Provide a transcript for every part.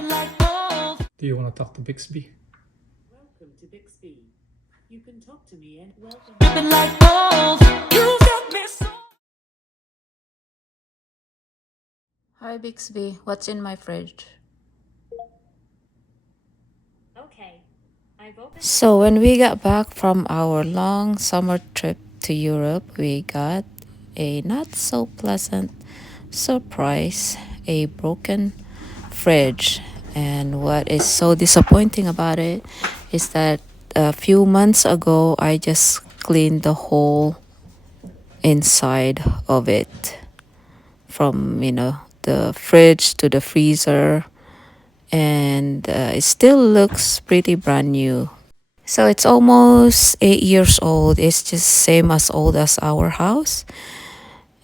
Do you want to talk to Bixby? Welcome to Bixby. You can talk to me and welcome. Hi Bixby, what's in my fridge? Okay, I've opened. So when we got back from our long summer trip to Europe, we got a not so pleasant surprise, a broken fridge. And what is so disappointing about it is that a few months ago I just cleaned the whole inside of it, from the fridge to the freezer, and it still looks pretty brand new. So it's almost 8 years old. It's just same as old as our house.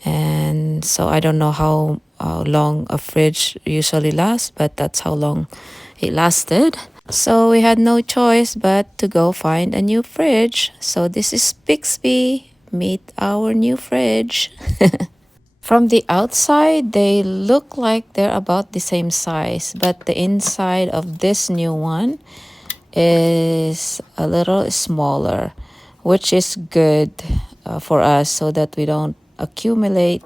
And so I don't know how long a fridge usually lasts, but that's how long it lasted. So we had no choice but to go find a new fridge. So this is Bixby. Meet our new fridge. From the outside, they look like they're about the same size, but the inside of this new one is a little smaller, which is good for us so that we don't accumulate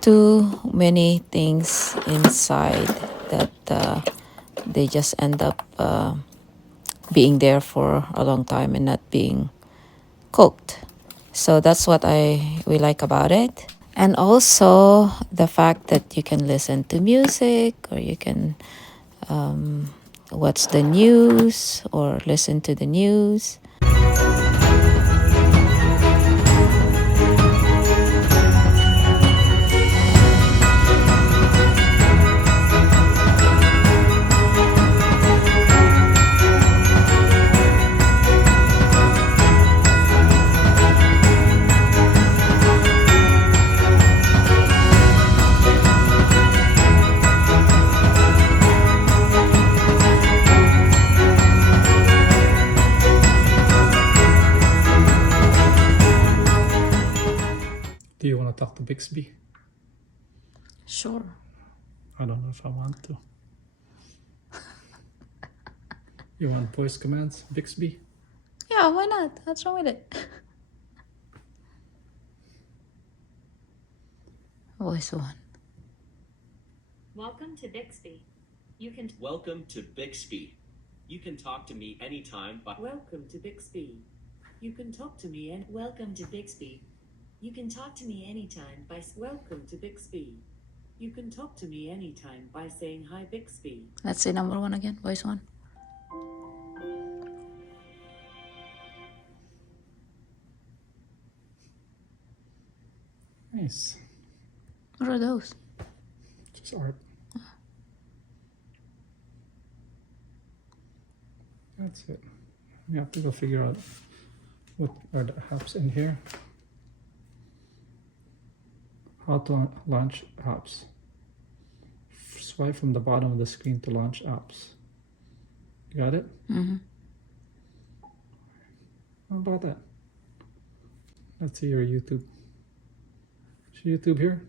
too many things inside that they just end up being there for a long time and not being cooked. So that's what we like about it. And also the fact that you can listen to music, or you can watch the news or listen to the news. Do you want to talk to Bixby? Sure. I don't know if I want to. You want voice commands, Bixby? Yeah, why not? What's wrong with it? Voice one. Welcome to Bixby. You can. Welcome to Bixby. You can talk to me anytime by. Welcome to Bixby. You can talk to me and welcome to Bixby. You can talk to me anytime by. Welcome to Bixby. You can talk to me anytime by saying hi Bixby. Let's say number one again. Voice one. Nice. What are those? Just art. That's it. You have to go figure out what are the apps in here. How to launch apps. Swipe from the bottom of the screen to launch apps. Got it? Mm-hmm. How about that? Let's see your YouTube. Is YouTube here?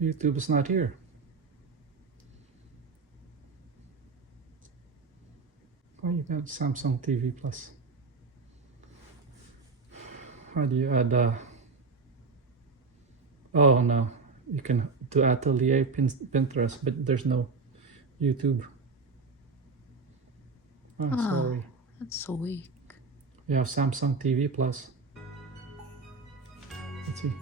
YouTube is not here. Oh, you got Samsung TV Plus. How do you add oh no, you can do Atelier Pinterest, but there's no YouTube. Oh, Oh. sorry. That's so weak. You have Samsung TV Plus. Let's see.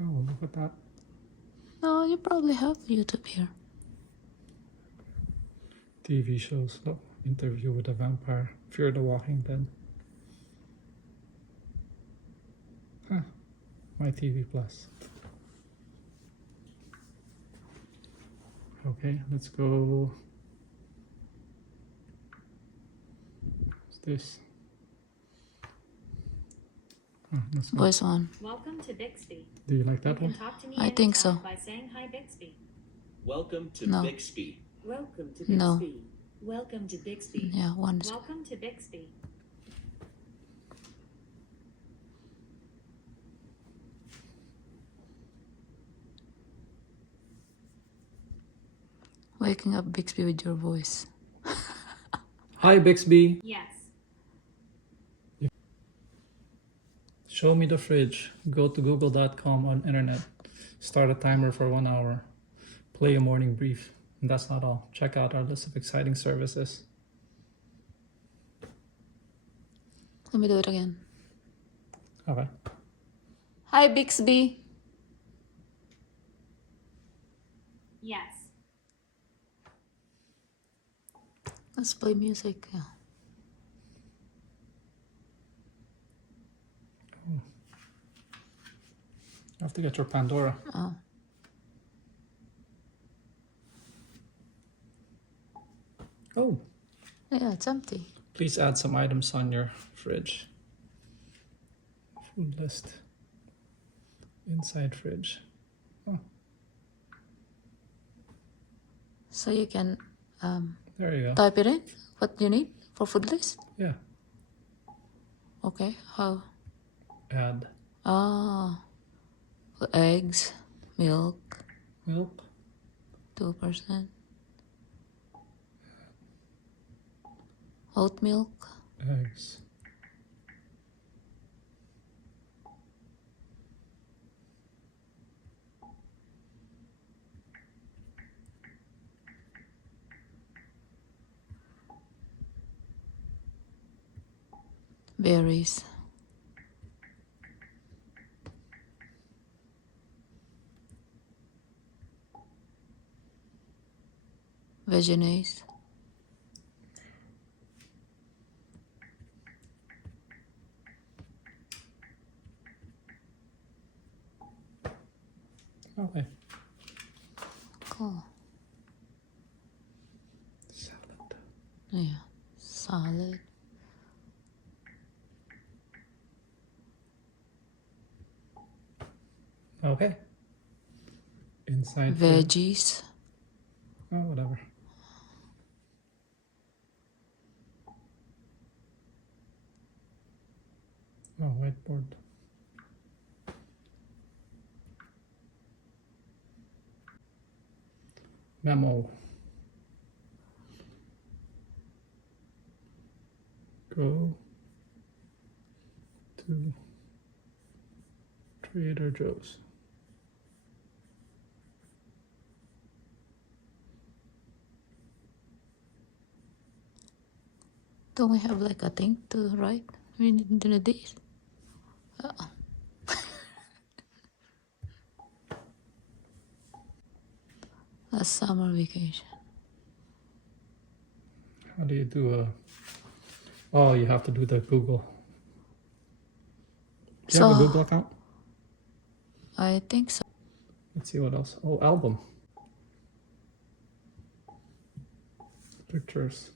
Oh, look at that. No, you probably have YouTube here. TV shows. Oh, Interview with a Vampire. Fear the Walking Dead. Huh. My TV Plus. Okay, let's go. What's this? That's good. Voice on. Welcome to Bixby. Do you like You that can one? talk to me I think anytime so. by saying hi Bixby. Welcome to No. Bixby. Welcome to No. Bixby. Welcome to Bixby. Yeah, one. Welcome to Bixby. Waking up Bixby with your voice. Hi, Bixby. Yes. Show me the fridge. Go to google.com on internet. Start a timer for 1 hour. Play a morning brief. And that's not all. Check out our list of exciting services. Let me do it again. Okay. Hi, Bixby. Yes. Let's play music. Yeah. You have to get your Pandora. Oh. Oh, Yeah, it's empty. please add some items on your fridge. Food list. Inside fridge. So you can There you go. type it in. What you need for food list? Yeah. Okay. How? Add Ah. Eggs, milk, milk. 2%. Oat milk. Eggs. Berries. Veggies. Okay. Cool. Salad. Yeah. Salad. Okay. Inside fridge. Veggies. Oh, whatever. Oh, whiteboard. Memo. Go to Trader Joe's. Don't we have like a thing to write? We need to do this. Last summer vacation. How do you do a... Oh, you have to do the Google. Do you have a Google account? I think so. Let's see what else. Oh, album. Pictures.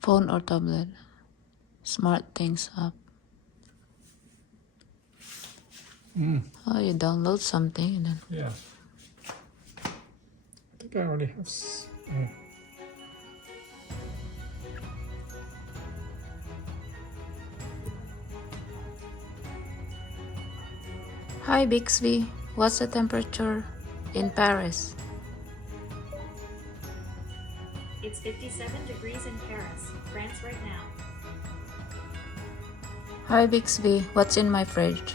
Phone or tablet. Smart things app. Oh, you download something and then Yeah. I think I already have... oh. Hi Bixby, what's the temperature in Paris? It's 57 degrees in Paris, France right now. Hi Bixby, what's in my fridge?